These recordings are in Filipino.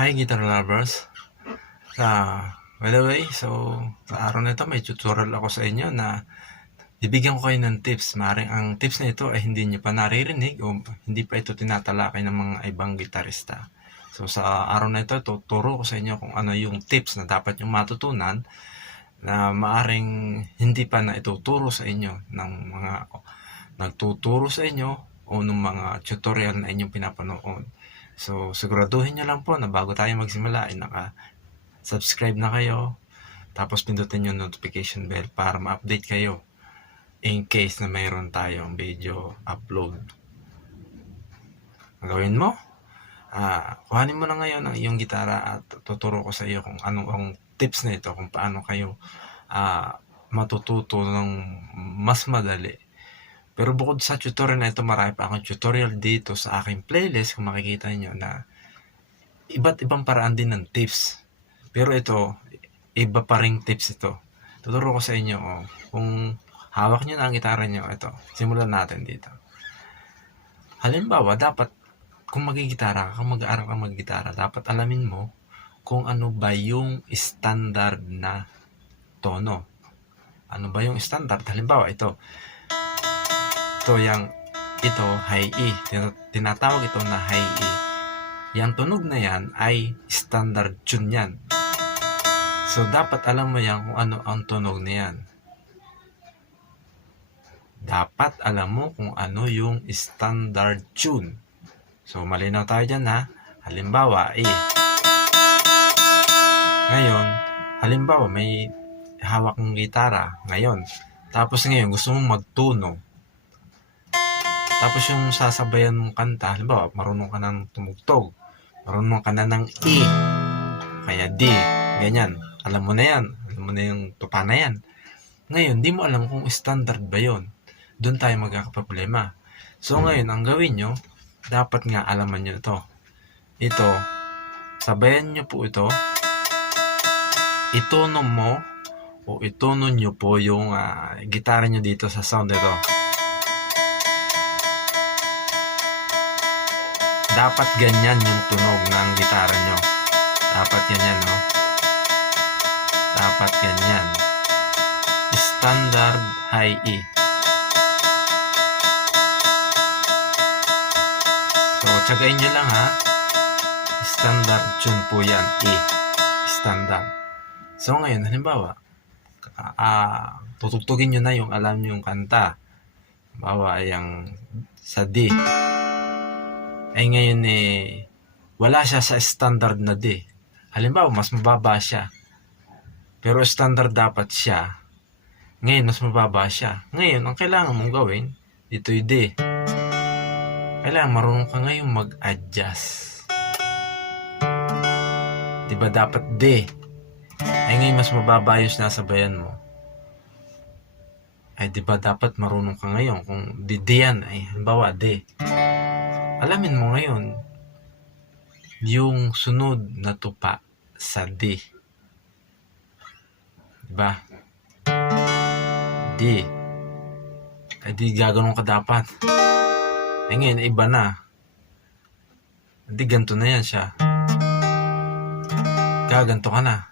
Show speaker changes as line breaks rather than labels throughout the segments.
Hi guitar lovers. Sa by the way, so sa araw na ito may tutorial ako sa inyo na bibigyan ko kayo ng tips. Maring ang tips na ito ay hindi niyo pa naririnig o hindi pa ito tinatalakay ng mga ibang gitarista. So sa araw na ito, tuturo ko sa inyo kung ano yung tips na dapat yung matutunan na maaring hindi pa na ituturo sa inyo ng mga nagtuturo sa inyo o ng mga tutorial na inyong pinapanood. So, siguraduhin nyo lang po na bago tayo magsimula ay naka-subscribe na kayo. Tapos pindutin yung notification bell para ma-update kayo in case na mayroon tayong video upload. Ang gawin mo, ah, kuhanin mo na ngayon ang iyong gitara at tuturo ko sa iyo kung anong ang tips na ito, kung paano kayo ah, matututo ng mas madali pero bukod sa tutorial na ito, marami pa akong tutorial dito sa aking playlist kung makikita nyo na iba't ibang paraan din ng tips. Pero ito, iba pa ring tips ito. Tuturo ko sa inyo oh, kung hawak nyo na ang gitara nyo, ito, simulan natin dito. Halimbawa, dapat kung magigitara ka, kung mag-aaral ka maggitara, dapat alamin mo kung ano ba yung standard na tono. Ano ba yung standard? Halimbawa, ito, ito yung ito high E. Tin- Tinatawag ito na high E. Yang tunog na yan ay standard tune yan. So dapat alam mo yan kung ano ang tunog na yan. Dapat alam mo kung ano yung standard tune. So malinaw tayo dyan ha. Halimbawa, E. Ngayon, halimbawa may hawak ng gitara ngayon. Tapos ngayon gusto mong magtuno. Tapos yung sasabayan mong kanta, halimbawa, marunong ka ng tumugtog. Marunong ka na ng E. Kaya D. Ganyan. Alam mo na yan. Alam mo na yung tupa na yan. Ngayon, di mo alam kung standard ba yon. Doon tayo magkakaproblema. So ngayon, ang gawin nyo, dapat nga alaman nyo ito. Ito, sabayan nyo po ito. Itono mo o itono nyo po yung ah, gitara nyo dito sa sound ito. Dapat ganyan yung tunog ng gitara nyo. Dapat ganyan, no? Dapat ganyan. Standard high E. So, tsagain nyo lang, ha? Standard tune po yan, E. Standard. So, ngayon, halimbawa, ah, tutugtugin nyo na yung alam nyo yung kanta. Halimbawa, ay ang sa D ay ngayon eh, wala siya sa standard na D. Halimbawa, mas mababa siya. Pero standard dapat siya. Ngayon, mas mababa siya. Ngayon, ang kailangan mong gawin, dito yung D. Kailangan marunong ka ngayon mag-adjust. Diba dapat D? Ay ngayon, mas mababa yung sinasabayan mo. Ay diba dapat marunong ka ngayon kung D, D yan, ay halimbawa D alamin mo ngayon yung sunod na tupa sa D. Diba? D. Eh di gaganon ka dapat. Eh ngayon, iba na. Di ganito na yan siya. Gaganto ka na.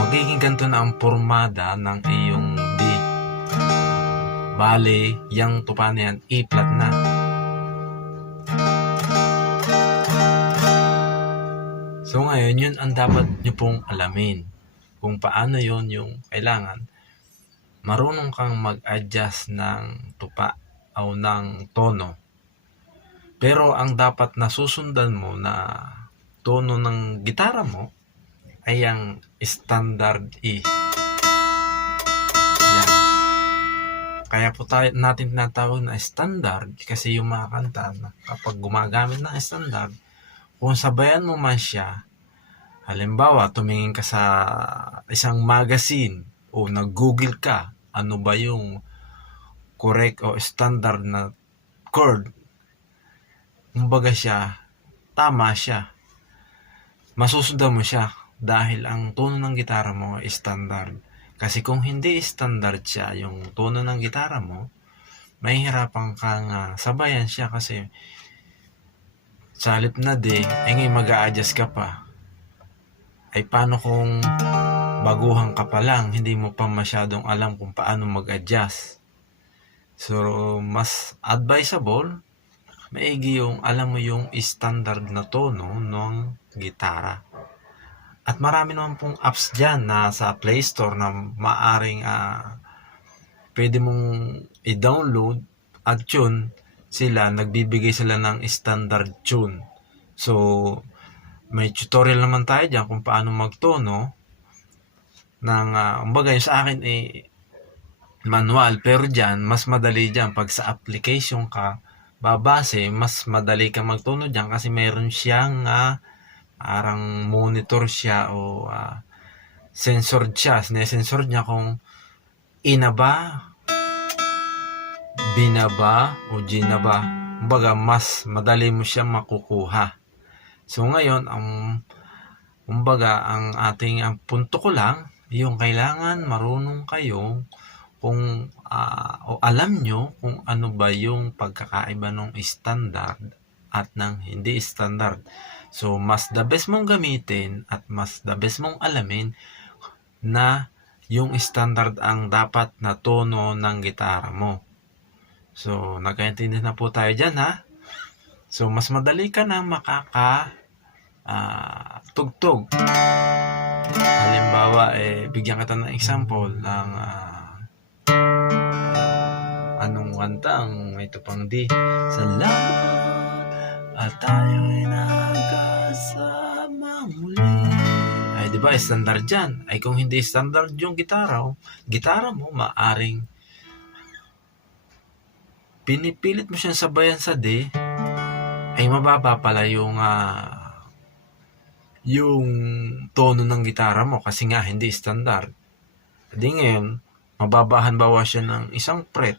Magiging ganito na ang formada ng iyong. Bale, yung tupa na yan, na. So ngayon, yun ang dapat nyo pong alamin. Kung paano yun yung kailangan. Marunong kang mag-adjust ng tupa o ng tono. Pero ang dapat nasusundan mo na tono ng gitara mo ay ang standard E. Kaya po tayo, natin tinatawag na standard kasi yung mga kanta na kapag gumagamit ng standard, kung sabayan mo man siya, halimbawa tumingin ka sa isang magazine o nag-google ka, ano ba yung correct o standard na chord, kumbaga siya, tama siya. Masusundan mo siya dahil ang tono ng gitara mo ay standard. Kasi kung hindi standard siya yung tono ng gitara mo, mahihirapan kang uh, sabayan siya kasi sa na D, ay ngayon mag adjust ka pa. Ay paano kung baguhan ka pa lang, hindi mo pa masyadong alam kung paano mag-adjust. So, mas advisable, maigi yung alam mo yung standard na tono ng gitara. At marami naman pong apps dyan na sa Play Store na maaring ah, pwede mong i-download at yun sila, nagbibigay sila ng standard tune. So, may tutorial naman tayo dyan kung paano magtono ng, uh, umbaga yung sa akin eh, manual. Pero dyan, mas madali dyan. Pag sa application ka, babase, mas madali ka magtono dyan kasi meron siyang uh, parang monitor siya o uh, censored siya. Sinesensor niya kung ina ba, binaba o ginaba. Kumbaga, mas madali mo siya makukuha. So ngayon, ang kumbaga, ang ating ang punto ko lang, yung kailangan marunong kayo kung ah, o alam nyo kung ano ba yung pagkakaiba ng standard at ng hindi standard. So, mas the best mong gamitin at mas the best mong alamin na yung standard ang dapat na tono ng gitara mo. So, nagkaintindi na po tayo dyan ha. So, mas madali ka na makaka ah, tugtog. Halimbawa, eh, bigyan kita ng example ng ah, ah, anong kanta ang ito pang di. Salamat at tayo'y nagkasama muli. Ay, di ba, standard dyan. Ay, kung hindi standard yung gitara, oh, gitara mo, maaring pinipilit mo siyang sabayan sa D, ay mababa pala yung ah, yung tono ng gitara mo kasi nga hindi standard. Di ngayon, mababahan bawa siya ng isang fret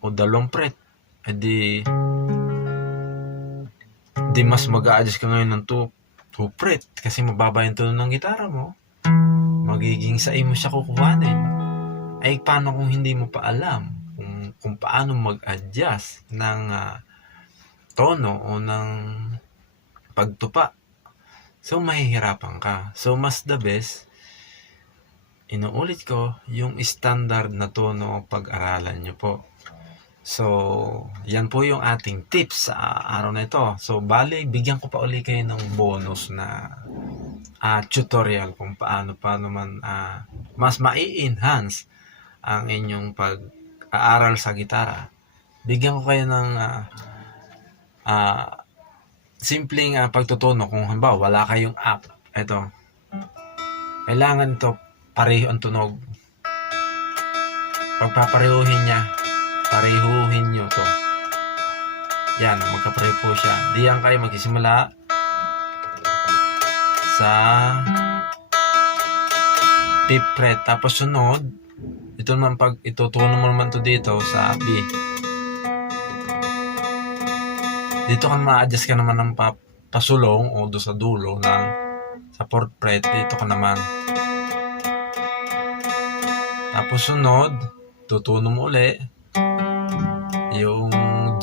o dalawang fret. E di, mas mag adjust ka ngayon ng 2 2 fret kasi mababa yung tono ng gitara mo. Magiging sa mo siya kukuhanin. Ay paano kung hindi mo pa alam kung, kung paano mag-adjust ng ah, tono o ng pagtupa So, mahihirapan ka. So, mas the best, inuulit ko, yung standard na tono pag-aralan nyo po. So, yan po yung ating tips sa araw na ito. So, bali, bigyan ko pa uli kayo ng bonus na ah, tutorial kung paano pa naman ah, mas mai-enhance ang inyong pag-aaral sa gitara. Bigyan ko kayo ng ah, ah, simpleng uh, pagtutuno kung halimbawa wala kayong app ito kailangan to pareho ang tunog pagpaparehuhin niya parehuhin nyo to. Yan magkapareho po siya. Diyan kayo magsisimula sa fifth fret tapos sunod ito naman pag itutuno mo naman to dito sa B. Dito ka ma-adjust ka naman ng pa, pasulong o do sa dulo ng sa fourth fret dito ka naman. Tapos sunod tutuno mo uli. yung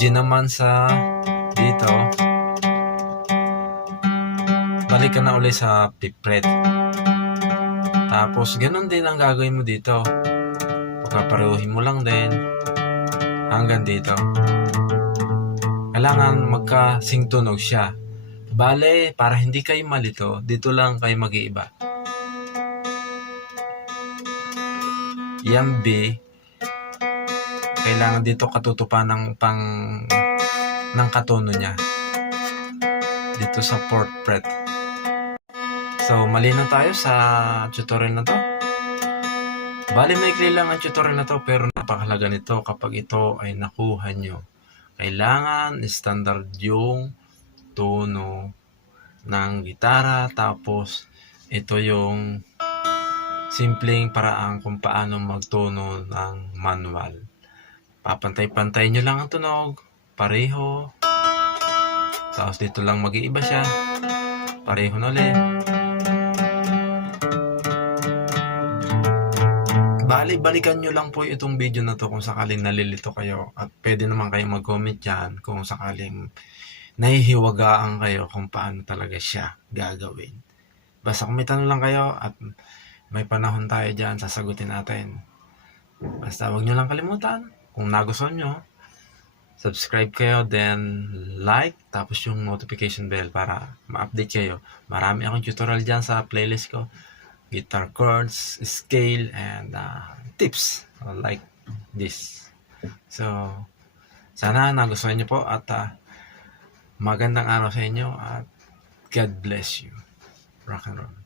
G naman sa dito. Balik ka na uli sa fifth fret tapos ganun din ang gagawin mo dito. Pagpaparehuhin mo lang din. Hanggang dito. Kailangan magkasing tunog siya. Bale, para hindi kayo malito, dito lang kayo mag-iiba. Yung B, kailangan dito katutupan ng pang ng katono niya. Dito sa fourth. So, malinaw tayo sa tutorial na to. Bali, maikli lang ang tutorial na to pero napakahalaga nito kapag ito ay nakuha nyo kailangan standard yung tono ng gitara tapos ito yung simpleng paraan kung paano magtono ng manual papantay-pantay nyo lang ang tunog. Pareho. Tapos dito lang mag-iiba siya. Pareho na ulit. Bali-balikan nyo lang po itong video na to kung sakaling nalilito kayo. At pwede naman kayong mag-comment dyan kung sakaling nahihiwagaan kayo kung paano talaga siya gagawin. Basta kung may tanong lang kayo at may panahon tayo dyan, sasagutin natin. Basta wag nyo lang kalimutan, kung nagustuhan nyo, subscribe kayo, then like, tapos yung notification bell para ma-update kayo. Marami akong tutorial dyan sa playlist ko. Guitar chords, scale, and uh, tips like this. So, sana nagustuhan nyo po at uh, magandang araw sa inyo at God bless you. Rock and roll.